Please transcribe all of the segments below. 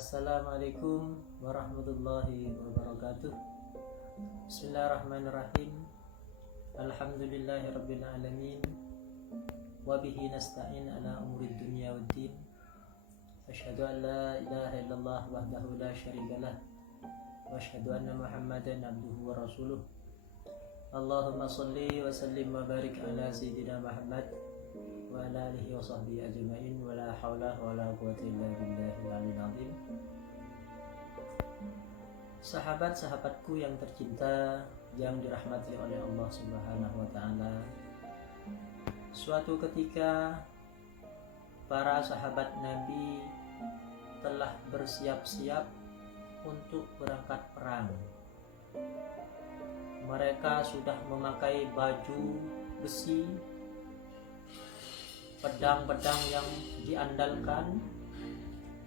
Assalamualaikum warahmatullahi wabarakatuh. Bismillahirrahmanirrahim. Alhamdulillahirabbil alamin. Wa bihi nasta'in ala umurid dunya waddin. Asyhadu an la ilaha illallah wahdahu la syarikalah wa asyhadu anna Muhammadan abduhu wa rasuluh. Allahumma shalli wa sallim wa barik ala sayyidina Muhammad wa ala alihi wa sahbihi ajma'in wa la hawla wa la quwwata illa billahil aliyyil azim. Sahabat-sahabatku yang tercinta yang dirahmati oleh Allah Subhanahu wa taala. Suatu ketika para sahabat Nabi telah bersiap-siap untuk berangkat perang. Mereka sudah memakai baju besi, pedang-pedang yang diandalkan,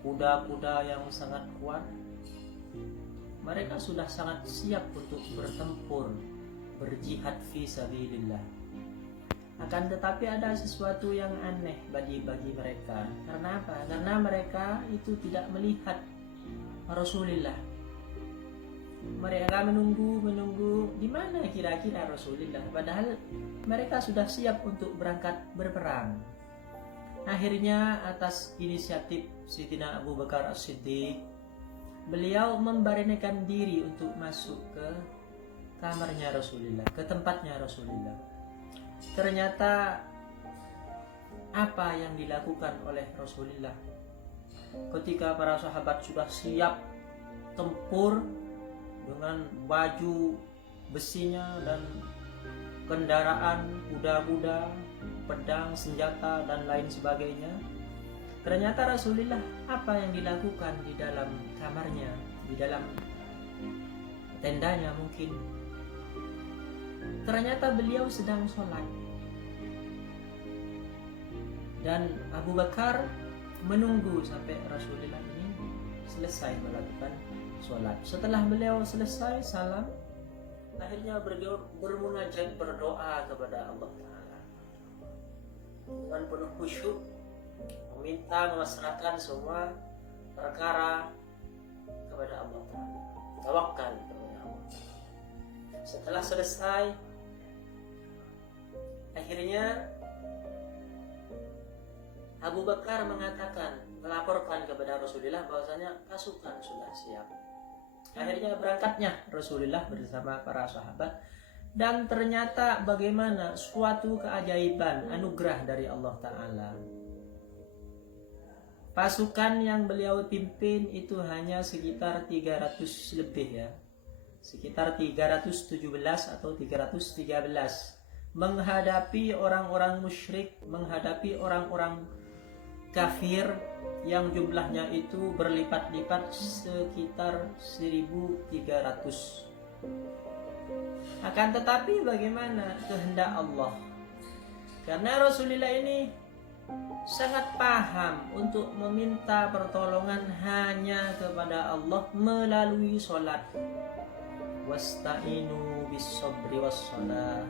kuda-kuda yang sangat kuat. Mereka sudah sangat siap untuk bertempur, berjihad fi sabilillah. Akan tetapi ada sesuatu yang aneh bagi mereka. Karena apa? Karena mereka itu tidak melihat Rasulullah. Mereka menunggu di mana kira-kira Rasulullah, padahal mereka sudah siap untuk berangkat berperang. Akhirnya atas inisiatif Sayyidina Abu Bakar As-Siddiq, beliau memberanikan diri untuk masuk ke kamarnya Rasulullah, ke tempatnya Rasulullah. Ternyata apa yang dilakukan oleh Rasulullah ketika para sahabat sudah siap tempur dengan baju besinya dan kendaraan, kuda-kuda, pedang, senjata dan lain sebagainya. Ternyata Rasulullah apa yang dilakukan di dalam kamarnya, di dalam tendanya mungkin. Ternyata beliau sedang sholat. Dan Abu Bakar menunggu sampai Rasulullah ini selesai melakukan sholat. Setelah beliau selesai salam, akhirnya bermunajat, berdoa kepada Allah Ta'ala dengan penuh khusyuk, meminta, memasrahkan semua perkara kepada Allah Ta'ala, tawakal kepada Allah. Setelah selesai, akhirnya Abu Bakar melaporkan kepada Rasulullah bahwasanya pasukan sudah siap. Akhirnya berangkatnya Rasulullah bersama para sahabat, dan ternyata bagaimana suatu keajaiban, anugerah dari Allah Ta'ala. Pasukan yang beliau pimpin itu hanya sekitar 300 lebih ya, sekitar 317 atau 313, menghadapi orang-orang musyrik, menghadapi orang-orang kafir yang jumlahnya itu berlipat-lipat sekitar 1.300. Akan tetapi bagaimana kehendak Allah? Karena Rasulullah ini sangat paham untuk meminta pertolongan hanya kepada Allah melalui sholat. Wasta'inu bis-sabri was-shalah.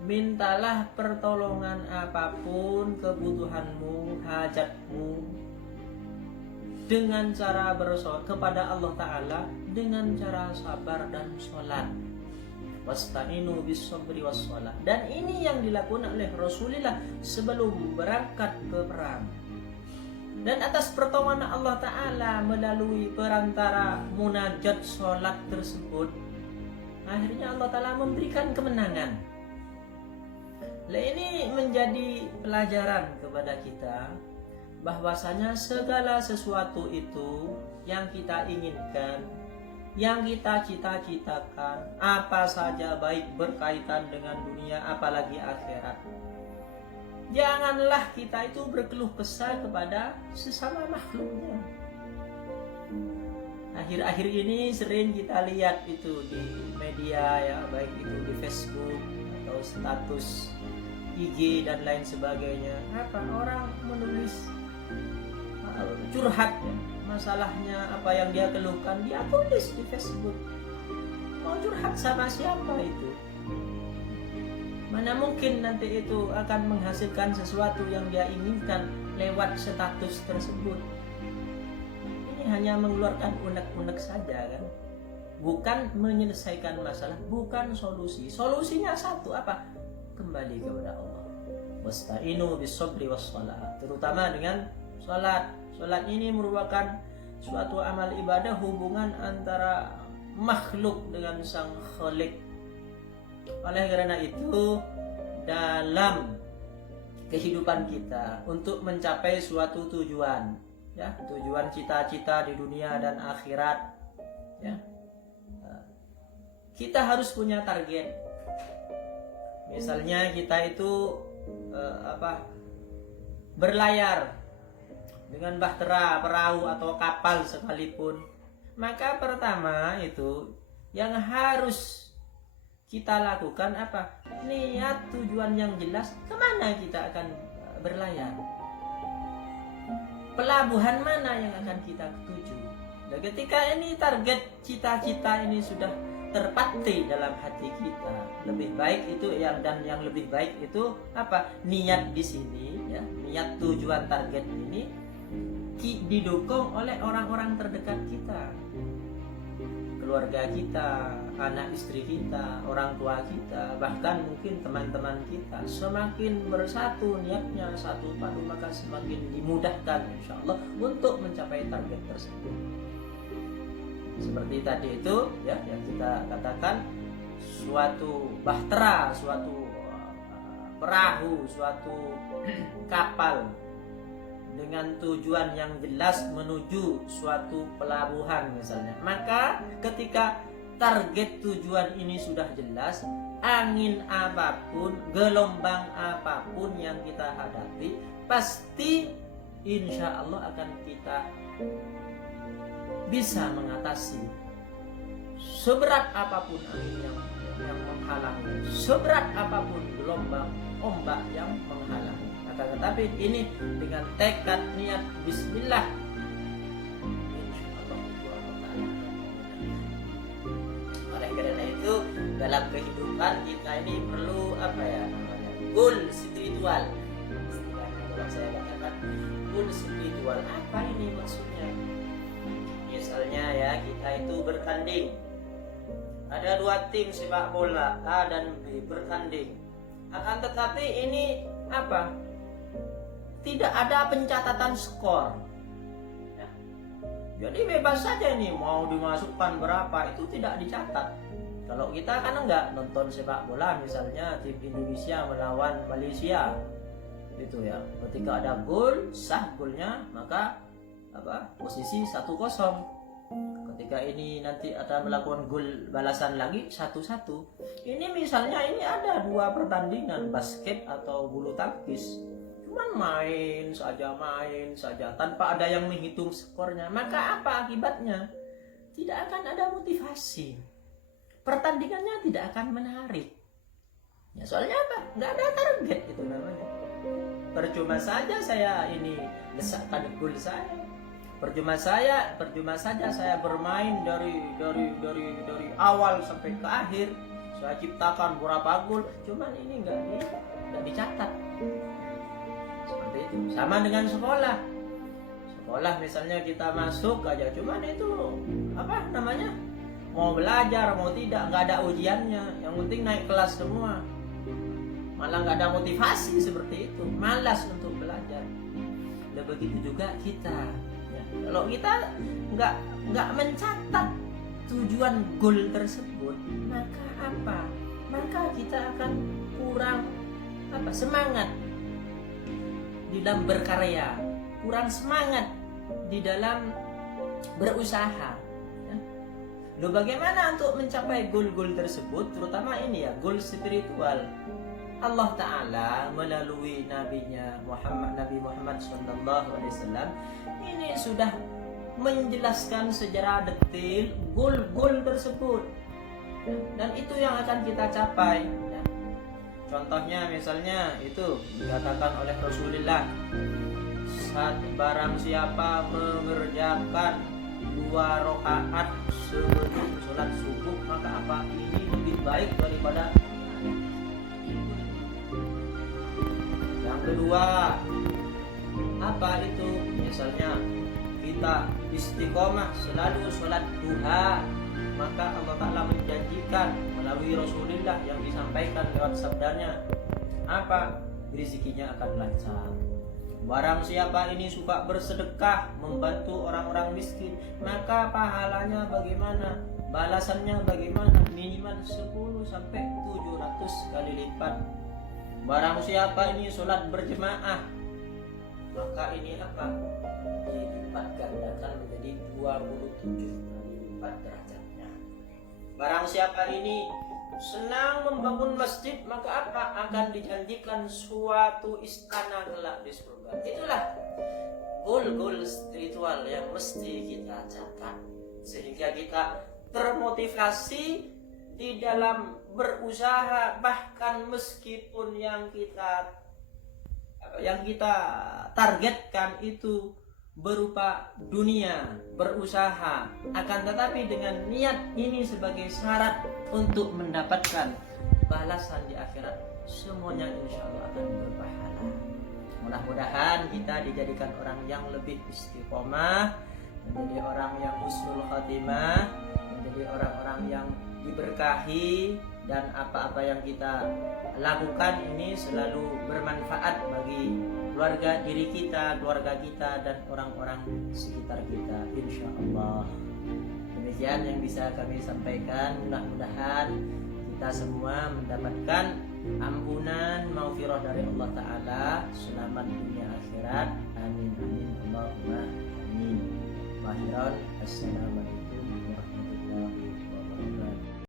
Mintalah pertolongan apapun kebutuhanmu, hajatmu, dengan cara bersolat kepada Allah Ta'ala dengan cara sabar dan sholat. Wasta'inu bis-sabri was-shalah. Dan ini yang dilakukan oleh Rasulullah sebelum berangkat ke perang. Dan atas pertolongan Allah Ta'ala melalui perantara munajat sholat tersebut, akhirnya Allah Ta'ala memberikan kemenangan. Ini menjadi pelajaran kepada kita bahwasanya segala sesuatu itu yang kita inginkan, yang kita cita-citakan, apa saja baik berkaitan dengan dunia apalagi akhirat, janganlah kita itu berkeluh kesah kepada sesama makhluknya. Akhir-akhir ini sering kita lihat itu di media ya, baik itu di Facebook atau status IG dan lain sebagainya. Apa orang menulis curhat ya, masalahnya apa yang dia keluhkan, dia tulis di Facebook. Mau curhat sama siapa itu? Mana mungkin nanti itu akan menghasilkan sesuatu yang dia inginkan lewat status tersebut. hanya mengeluarkan unek-unek saja kan, bukan menyelesaikan masalah, bukan solusi. Solusinya satu, apa? Kembali kepada Allah. Wasta'inu bis-sabri was-shalah, terutama dengan salat. Salat ini merupakan suatu amal ibadah, hubungan antara makhluk dengan sang Khalik. Oleh karena itu, dalam kehidupan kita untuk mencapai suatu tujuan, ya, tujuan cita-cita di dunia dan akhirat, ya, kita harus punya target. Misalnya kita itu berlayar dengan bahtera, perahu atau kapal sekalipun, maka pertama itu yang harus kita lakukan apa? Niat, tujuan yang jelas, kemana kita akan berlayar, pelabuhan mana yang akan kita tuju. Dan ketika ini target cita-cita ini sudah terpatri dalam hati kita, lebih baik itu yang lebih baik itu apa? Niat di sini, ya, niat tujuan target ini didukung oleh orang-orang terdekat kita, keluarga kita, anak istri kita, orang tua kita, bahkan mungkin teman-teman kita. Semakin bersatu niatnya, satu padu, maka semakin dimudahkan insya Allah untuk mencapai target tersebut. Seperti tadi itu, ya, yang kita katakan, suatu bahtera, suatu perahu, suatu kapal dengan tujuan yang jelas menuju suatu pelabuhan misalnya. Maka ketika target tujuan ini sudah jelas, angin apapun, gelombang apapun yang kita hadapi, pasti insya Allah akan kita bisa mengatasi. Seberat apapun angin yang menghalangi, seberat apapun gelombang ombak yang menghalangi. Tetapi ini dengan tekad niat bismillah, insyaallah oleh karena itu dalam kehidupan kita ini perlu apa ya namanya, goal spiritual. Kalau saya katakan goal spiritual, apa ini maksudnya? Misalnya ya, kita itu bertanding, ada dua tim sepak bola A dan B bertanding, akan tetapi ini apa? Tidak ada pencatatan skor, ya. Jadi bebas saja nih mau dimasukkan berapa, itu tidak dicatat. Kalau kita kan enggak nonton sepak bola, misalnya tim Indonesia melawan Malaysia, itu ya, ketika ada gol, sah golnya, maka posisi 1-0. Ketika ini nanti ada melakukan gol balasan lagi 1-1. Ini misalnya ini ada dua pertandingan basket atau bulu tangkis, cuman main saja tanpa ada yang menghitung skornya, maka apa akibatnya? Tidak akan ada motivasi, pertandingannya tidak akan menarik, ya, soalnya apa? Nggak ada target, itu namanya. Percuma saja saya ini lesakkan gol saya, percuma saja saya bermain dari awal sampai ke akhir, saya ciptakan berapa gol, cuman ini nggak dicatat. Seperti itu. Sama dengan sekolah misalnya kita masuk aja, cuman itu mau belajar mau tidak, nggak ada ujiannya, yang penting naik kelas semua, malah nggak ada motivasi, seperti itu, malas untuk belajar. Dan begitu juga kita, ya. Kalau kita nggak mencatat tujuan goal tersebut, maka kita akan kurang semangat di dalam berkarya, kurang semangat di dalam berusaha, ya. Loh, bagaimana untuk mencapai goal-goal tersebut, terutama ini ya, goal spiritual? Allah Ta'ala melalui Nabi Muhammad SAW ini sudah menjelaskan secara detail goal-goal tersebut, dan itu yang akan kita capai, ya. Contohnya misalnya itu dikatakan oleh Rasulullah, barang siapa mengerjakan 2 rakaat sebelum sholat subuh, maka ini lebih baik daripada. Yang kedua, itu misalnya kita istiqomah selalu sholat duha, maka Allah Ta'ala menjanjikan melalui Rasulullah yang disampaikan lewat sabdanya, apa? Rezekinya akan lancar. Barang siapa ini suka bersedekah, membantu orang-orang miskin, maka pahalanya bagaimana? Balasannya bagaimana? Minimal 10 sampai 700 kali lipat. Barang siapa ini sholat berjemaah, maka ini apa? Dilipat gandakan menjadi 27 kali lipat derajatnya. Barang siapa ini senang membangun masjid, maka apa? Akan dijanjikan suatu istana kelak di surga. Itulah goal-goal spiritual yang mesti kita catat, sehingga kita termotivasi di dalam berusaha, bahkan meskipun yang kita targetkan itu berupa dunia, berusaha, akan tetapi dengan niat ini sebagai syarat untuk mendapatkan balasan di akhirat, semuanya insya Allah akan berpahala. Mudah-mudahan kita dijadikan orang yang lebih istiqomah, menjadi orang yang husnul khatimah, menjadi orang-orang yang diberkahi, dan apa-apa yang kita lakukan ini selalu bermanfaat bagi keluarga diri kita, keluarga kita, dan orang-orang sekitar kita, insya Allah. Demikian yang bisa kami sampaikan. Mudah-mudahan kita semua mendapatkan ampunan maghfirah dari Allah Ta'ala, selamat dunia akhirat. Amin amin Allahumma amin. Assalamualaikum warahmatullahi wabarakatuh.